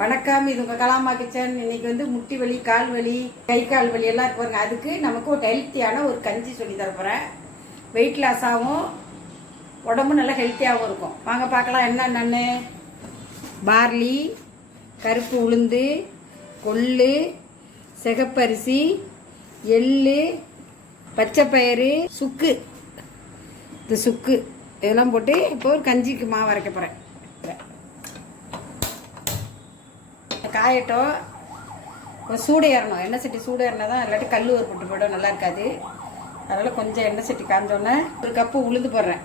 வணக்கம். இது உங்கள் கலாமா கிச்சன். இன்னைக்கு வந்து முட்டி வலி கால் வலி கை கால் வலி எல்லாம் இருக்கு பாருங்க. அதுக்கு நமக்கு ஒரு ஹெல்த்தியான ஒரு கஞ்சி சொல்லி தர வெயிட் லாஸ் ஆகும் உடம்பு நல்லா ஹெல்த்தியாகவும் இருக்கும். வாங்க பார்க்கலாம் என்னென்னு. பார்லி கருப்பு உளுந்து கொள்ளு சிகப்பரிசி எள்ளு பச்சைப்பயிறு சுக்கு. இந்த சுக்கு இதெல்லாம் போட்டு இப்போ ஒரு கஞ்சிக்கு மாவு அரைக்க போகிறேன் காயட்டும். கொஞ்சம் சூடு ஏறணும். எண்ணெய் சட்டி சூடு ஏறினா தான் இல்லாட்டி கல் ஒரு போட்டு போயிடும். நல்லா இருக்காது. அதனால் கொஞ்சம் எண்ணெய் சட்டி காஞ்சோன்னே ஒரு கப்பு உளுந்து போடுறேன்.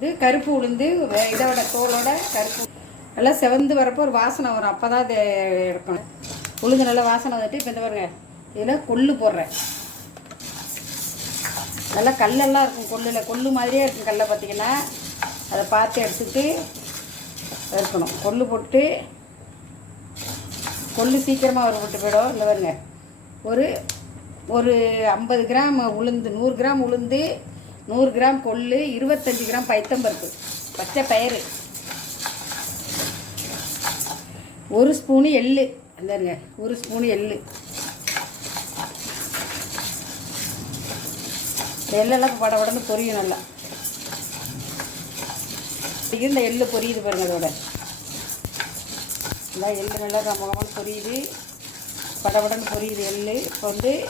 இது கருப்பு உளுந்து வே- இதோட தோலோட கருப்பு. நல்லா செவந்து வரப்போ ஒரு வாசனை வரும். அப்போ தான் அது எடுக்கணும் உளுந்து நல்லா வாசனை வந்துட்டு இப்போ இந்த பாருங்க. இதில் கொள்ளு போடுறேன். நல்லா கல்லெல்லாம் இருக்கும் கொள்ளில். கொள்ளு மாதிரியே இருக்கும் கல்லை பார்த்தீங்கன்னா. அதை பார்த்து எடுத்துட்டு வறுக்கணும் கொள்ளு போட்டு கொள்ளு சீக்கிரமாக ஒரு போயிடும். இல்லை பாருங்க. ஒரு ஒரு ஐம்பது கிராம் உளுந்து நூறு கிராம் உளுந்து நூறு கிராம் கொள்ளு இருபத்தஞ்சி கிராம் பைத்தம்பருப்பு. பச்சை பயிறு. ஒரு ஸ்பூனு எள்ளு. இந்தாருங்க ஒரு ஸ்பூனு எள்ளு. இந்த எள்ளெல்லாம் பட பொரியும் நல்லா. இந்த எள்ளு பொரியுது பாருங்க அதோட. இந்த எள்ளு நல்லா கமகமான பொரியுது. படபடன்னு பொரியுது எள்ளு. இப்போ வந்து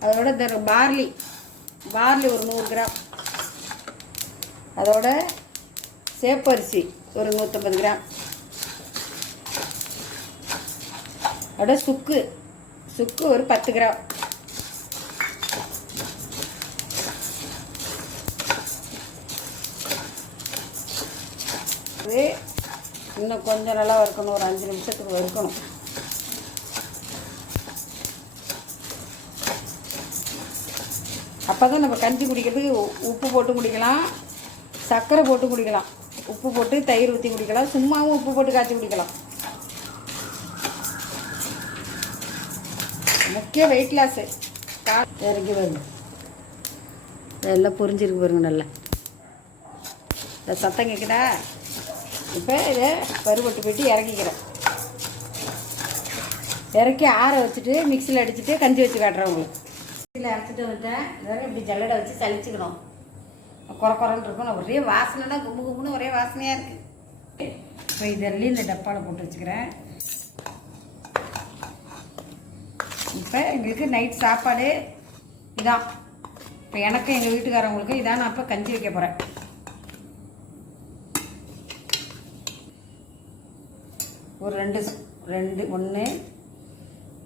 அதோட இந்த பார்லி. பார்லி ஒரு நூறு கிராம். அதோட சேப்பரிசி ஒரு நூற்றம்பது கிராம். அதோட சுக்கு. சுக்கு ஒரு பத்து கிராம். இது இன்னும் கொஞ்சம் நல்லா வறுக்கணும். ஒரு அஞ்சு நிமிஷத்துக்கு வறுக்கணும். அப்போ தான் நம்ம கஞ்சி குடிக்கிறதுக்கு உப்பு போட்டு குடிக்கலாம். சர்க்கரை போட்டு குடிக்கலாம். உப்பு போட்டு தயிர் ஊற்றி குடிக்கலாம். சும்மாவும் உப்பு போட்டு காய்ச்சி குடிக்கலாம். முக்கிய வெயிட் லாஸு கா இறங்கி வருங்க எல்லாம் புரிஞ்சிருக்கு பாருங்க நல்லா. சத்தம் கேட்குதா இப்போ இதை பருவட்டு போயிட்டு இறக்கிக்கிறேன். இறக்கி ஆற வச்சுட்டு மிக்சியில் அடிச்சுட்டு கஞ்சி வச்சு காட்டுறேன் உங்களுக்கு. மிக்சியில் அரைச்சிட்டு வந்துட்டேன். இதெல்லாம் இப்படி ஜல்லடை வச்சு சலிச்சுக்கணும் குறை குறைன்னு இருக்கும். ஒரே வாசனைனா கும்பு கும்புன்னு ஒரே வாசனையாக இருக்குது இப்போ இதெல்லாம் இந்த டப்பாவில் போட்டு வச்சுக்கிறேன். இப்போ எங்களுக்கு நைட் சாப்பாடு இதான். இப்போ எனக்கும் எங்கள் வீட்டுக்காரவங்களுக்கும் இதான் நான் இப்போ கஞ்சி வைக்க போகிறேன் ஒரு ரெண்டு ரெண்டு ஒன்று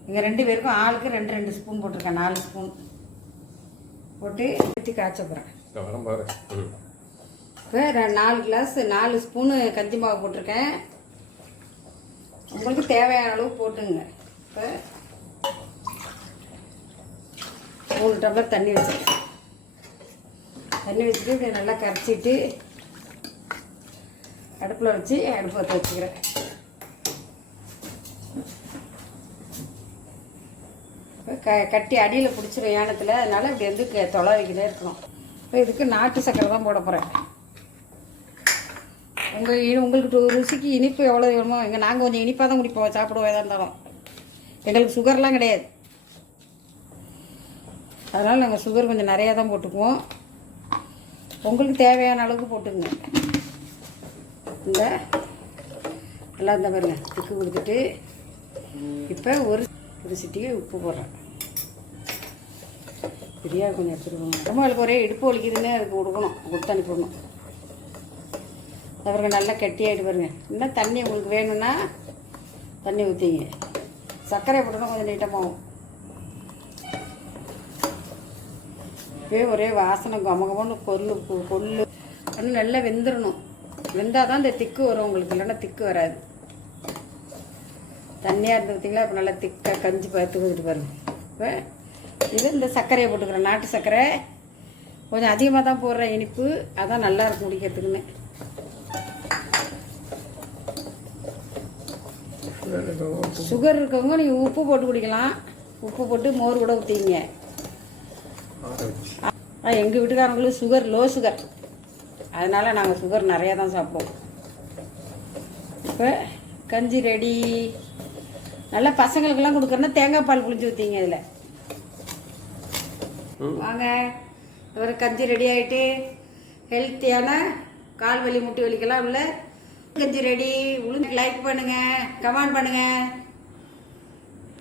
இங்கே ரெண்டு பேருக்கும் ஆளுக்கு ரெண்டு ரெண்டு ஸ்பூன் போட்டிருக்கேன் நாலு ஸ்பூன். போட்டு ஊற்றி காய்ச்ச போகிறேன் இப்போ நாலு கிளாஸ் நாலு ஸ்பூனு கஞ்சி மாவு போட்டிருக்கேன். உங்களுக்கு தேவையான அளவு போட்டுங்க. இப்போ மூணு டம்ளர் தண்ணி வச்சுருக்கேன். தண்ணி வச்சுட்டு இப்படி நல்லா கரைச்சிட்டு அடுப்பில் வச்சு அடுப்பு வச்சுக்கிறேன். க கட்டி அடியில் பிடிச்சிரும் யானத்தில் அதனால் இப்படி வந்து தொலை வைக்கிட்டே இருக்கணும். இப்போ இதுக்கு நாட்டு சக்கரை தான் போட போகிறேன் உங்கள் உங்களுக்கு ருசிக்கு இனிப்பு எவ்வளோ வேணுமோ இங்கே நாங்கள் கொஞ்சம் இனிப்பாக தான் குடிப்போம் சாப்பிடுவோம் எதாக இருந்தாலும். எங்களுக்கு சுகர்லாம் கிடையாது. அதனால் நாங்கள் சுகர் கொஞ்சம் நிறையா தான் போட்டுக்குவோம். உங்களுக்கு தேவையான அளவுக்கு போட்டுங்க இந்த எல்லாம் இந்த மாதிரி திக்கு கொடுத்துட்டு இப்போ ஒரு ஒரு சிட்டிகை உப்பு போடுறேன். பிரியா கொஞ்சம் எடுத்துருக்கணும். ரொம்ப ஒரே இடுப்பு வலிக்குதுன்னு அதுக்கு கொடுக்கணும் கொடுத்து அனுப்பிடணும். அப்புறம் நல்லா கெட்டியாகிட்டு பாருங்க. இன்னும் தண்ணி உங்களுக்கு வேணும்னா தண்ணி ஊற்றிங்க சர்க்கரை போட்டோன்னா கொஞ்சம் நீட்டமாகும் இப்போயே ஒரே வாசனை கமகமான கொல்லு கொல்லு இன்னும் நல்லா வெந்துடணும் வெந்தால் தான் இந்த திக்கு வரும் உங்களுக்கு. இல்லைன்னா திக்கு வராது. தண்ணியாக இருந்து பார்த்தீங்களா இப்போ நல்லா திக்காக கஞ்சி பார்த்து கொடுத்துட்டு பாருங்க. இப்போ இது இந்த சர்க்கரையை போட்டுக்கிறேன். நாட்டு சர்க்கரை. கொஞ்சம் அதிகமாக தான் போடுறேன் இனிப்பு. அதான் நல்லா இருக்கும் குடிக்கிறதுக்குன்னு சுகர் இருக்கவங்க நீங்கள் உப்பு போட்டு குடிக்கலாம். உப்பு போட்டு மோர் கூட ஊற்றிங்க எங்கள் வீட்டுக்காரங்களுக்கு சுகர் லோ சுகர் அதனால் நாங்கள் சுகர் நிறையா தான் சாப்பிடுவோம். இப்போ கஞ்சி ரெடி நல்லா பசங்களுக்கெல்லாம் கொடுக்குறேன்னா தேங்காய் பால் புளிஞ்சு ஊற்றிங்க இதில். வாங்க. ஒரு கஞ்சி ரெடி ஆகிட்டு ஹெல்த்தியான கால் வலி முட்டி வலிக்கெல்லாம் இல்லை. கஞ்சி ரெடி உளுந்து லைக் பண்ணுங்கள் கமெண்ட் பண்ணுங்கள்